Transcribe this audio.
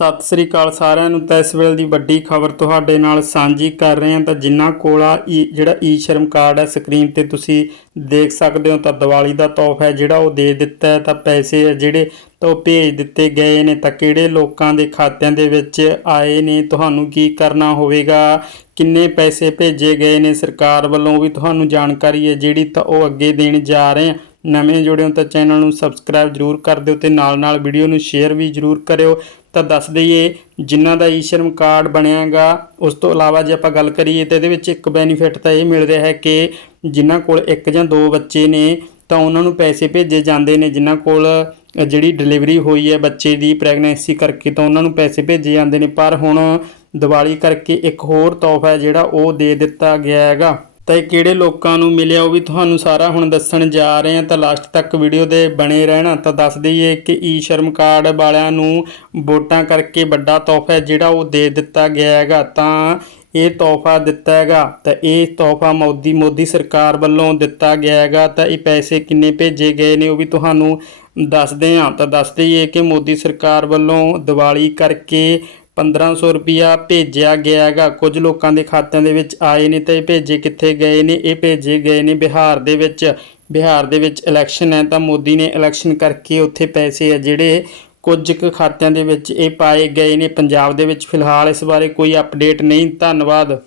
ਸਤਿ ਸ੍ਰੀ ਅਕਾਲ ਸਾਰਿਆਂ ਨੂੰ। ਤਾਂ ਇਸ ਵੇਲੇ ਦੀ ਵੱਡੀ ਖਬਰ ਤੁਹਾਡੇ ਨਾਲ ਸਾਂਝੀ ਕਰ ਰਹੇ ਹਾਂ। ਤਾਂ ਜਿਨ੍ਹਾਂ ਕੋਲ ਆ ਜਿਹੜਾ ਈ ਸ਼ਰਮ ਕਾਰਡ ਹੈ ਸਕਰੀਨ ਤੇ ਤੁਸੀਂ ਦੇਖ ਸਕਦੇ ਹੋ, ਤਾਂ ਦੀਵਾਲੀ ਦਾ ਤੋਹਫਾ ਹੈ, ਜਿਹੜਾ ਉਹ ਦੇ ਦਿੱਤਾ ਹੈ। ਤਾਂ ਪੈਸੇ ਹੈ ਜਿਹੜੇ ਤਾਂ ਉਹ ਭੇਜ ਦਿੱਤੇ ਗਏ ਨੇ। ਤਾਂ ਕਿਹੜੇ ਲੋਕਾਂ ਦੇ ਖਾਤਿਆਂ ਦੇ ਵਿੱਚ ਆਏ ਨੇ, ਤੁਹਾਨੂੰ ਕੀ ਕਰਨਾ ਹੋਵੇਗਾ? ਕਿੰਨੇ ਪੈਸੇ ਭੇਜੇ ਗਏ ਨੇ? ਸਰਕਾਰ ਵੱਲੋਂ ਵੀ ਤੁਹਾਨੂੰ ਜਾਣਕਾਰੀ ਹੈ, ਜਿਹੜੀ ਤਾਂ ਉਹ ਅੱਗੇ ਦੇਣ ਜਾ ਰਹੇ ਹਾਂ। ਨਵੇਂ ਜੁੜੇ ਹੋ ਤਾਂ ਚੈਨਲ ਨੂੰ ਸਬਸਕ੍ਰਾਈਬ ਜਰੂਰ ਕਰ ਦਿਓ ਤੇ ਨਾਲ ਨਾਲ ਵੀਡੀਓ ਨੂੰ ਸ਼ੇਅਰ ਵੀ ਜਰੂਰ ਕਰਿਓ। ਤਾਂ ਦੱਸ ਦਈਏ, ਜਿਨ੍ਹਾਂ ਦਾ ਈ-ਸ਼ਰਮ ਕਾਰਡ ਬਣਿਆਗਾ, ਉਸ ਤੋਂ ਇਲਾਵਾ ਜੇ ਆਪਾਂ ਗੱਲ ਕਰੀਏ ਤਾਂ ਇਹਦੇ ਵਿੱਚ ਇੱਕ ਬੈਨੀਫਿਟ ਤਾਂ ਇਹ ਮਿਲ ਰਿਹਾ ਹੈ ਕਿ ਜਿਨ੍ਹਾਂ ਕੋਲ ਇੱਕ ਜਾਂ ਦੋ ਬੱਚੇ ਨੇ, ਤਾਂ ਉਹਨਾਂ ਨੂੰ ਪੈਸੇ ਭੇਜੇ ਜਾਂਦੇ ਨੇ। ਜਿਨ੍ਹਾਂ ਕੋਲ ਜਿਹੜੀ ਡਿਲੀਵਰੀ ਹੋਈ ਹੈ ਬੱਚੇ ਦੀ ਪ੍ਰੈਗਨੈਂਸੀ ਕਰਕੇ, ਤਾਂ ਉਹਨਾਂ ਨੂੰ ਪੈਸੇ ਭੇਜੇ ਜਾਂਦੇ ਨੇ। ਪਰ ਹੁਣ ਦੀਵਾਲੀ ਕਰਕੇ ਇੱਕ ਹੋਰ ਤੋਹਫਾ ਜਿਹੜਾ ਉਹ ਦੇ ਦਿੱਤਾ ਗਿਆ ਹੈਗਾ। ਤਾਂ ਇਹ ਕਿਹੜੇ ਲੋਕਾਂ ਨੂੰ ਮਿਲਿਆ ਉਹ ਵੀ ਤੁਹਾਨੂੰ ਸਾਰਾ ਹੁਣ ਦੱਸਣ ਜਾ ਰਹੇ ਹਾਂ। ਤਾਂ ਲਾਸਟ ਤੱਕ ਵੀਡੀਓ ਦੇ ਬਣੇ ਰਹਿਣਾ। ਤਾਂ ਦੱਸ ਦਈਏ ਕਿ ਈ ਸ਼ਰਮ ਕਾਰਡ ਵਾਲਿਆਂ ਨੂੰ ਵੋਟਾਂ ਕਰਕੇ ਵੱਡਾ ਤੋਹਫਾ ਜਿਹੜਾ ਉਹ ਦੇ ਦਿੱਤਾ ਗਿਆ ਹੈਗਾ। ਤਾਂ ਇਹ ਤੋਹਫਾ ਦਿੱਤਾ ਹੈਗਾ। ਤਾਂ ਇਹ ਤੋਹਫਾ ਮੋਦੀ ਮੋਦੀ ਸਰਕਾਰ ਵੱਲੋਂ ਦਿੱਤਾ ਗਿਆ ਹੈਗਾ। ਤਾਂ ਇਹ ਪੈਸੇ ਕਿੰਨੇ ਭੇਜੇ ਗਏ ਨੇ ਉਹ ਵੀ ਤੁਹਾਨੂੰ ਦੱਸਦੇ ਹਾਂ। ਤਾਂ ਦੱਸ ਦਈਏ ਕਿ ਮੋਦੀ ਸਰਕਾਰ ਵੱਲੋਂ ਦੀਵਾਲੀ ਕਰਕੇ 1500 ਰੁਪਿਆ ਭੇਜਿਆ ਗਿਆ ਹੈਗਾ ਕੁਝ ਲੋਕਾਂ ਦੇ ਖਾਤਿਆਂ ਦੇ ਵਿੱਚ ਆਏ ਨੇ ਤੇ ਇਹ ਭੇਜੇ ਕਿੱਥੇ ਗਏ ਨੇ? ਇਹ ਭੇਜੇ ਗਏ ਨੇ ਬਿਹਾਰ ਦੇ ਵਿੱਚ। ਬਿਹਾਰ ਦੇ ਵਿੱਚ ਇਲੈਕਸ਼ਨ ਹੈ ਤਾਂ ਮੋਦੀ ਨੇ ਇਲੈਕਸ਼ਨ ਕਰਕੇ ਉੱਥੇ ਪੈਸੇ ਆ ਜਿਹੜੇ ਕੁਝ ਕੁ ਖਾਤਿਆਂ ਦੇ ਵਿੱਚ ਇਹ ਪਾਏ ਗਏ ਨੇ। ਪੰਜਾਬ ਦੇ ਵਿੱਚ ਫਿਲਹਾਲ ਇਸ ਬਾਰੇ ਕੋਈ ਅਪਡੇਟ ਨਹੀਂ। ਧੰਨਵਾਦ।